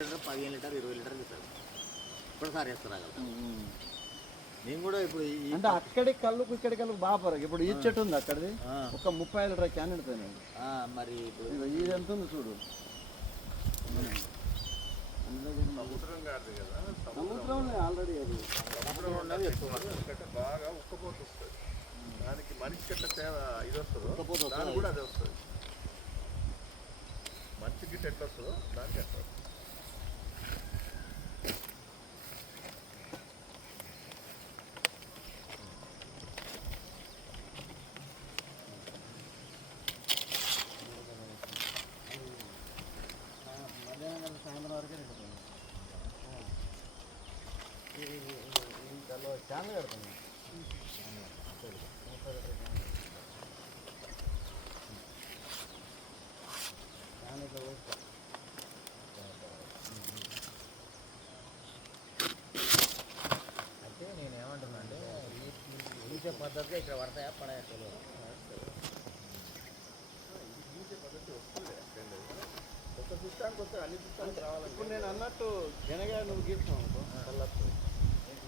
15 litre 20 లీటర్లు ఇస్తారు ఇప్పటిసారి వేస్తారా నేను కూడా ఇప్పుడు అంటే అక్కడి కళ్ళుకు ఇక్కడి కళ్ళుకు బాగా పరగ ఇప్పుడు ఈ చెట్టు ఉంది అక్కడిది ఒక 35 లీటర్ క్యాన్ ఎడుతాను మరి ఇప్పుడు ఇది ఎంత ఉంది చూడు సముద్రం ఆల్రెడీ అది బాగా ఉక్కపోతు వస్తుంది దానికి మనిషి కట్ట ఇది వస్తుందో దానికి కూడా అదే వస్తుంది మంచి గిట్ ఎట్లా వస్తుందో దానికి ఎట్లా వస్తుంది సాయంత్రం వరకే దానిలో ఛానల్ కడుతున్నాను అయితే నేను ఏమంటున్నా అంటే ఈసే పద్ధతిగా ఇక్కడ పడతాయా పడాయా తెలియదు ఈసే పద్ధతి వస్తుంది కొత్త సిస్టానికి వస్తే అన్ని సిస్టానికి రావాలి ఇప్పుడు నేను అన్నట్టు జనగా నువ్వు గీస్తున్నావు అనుకో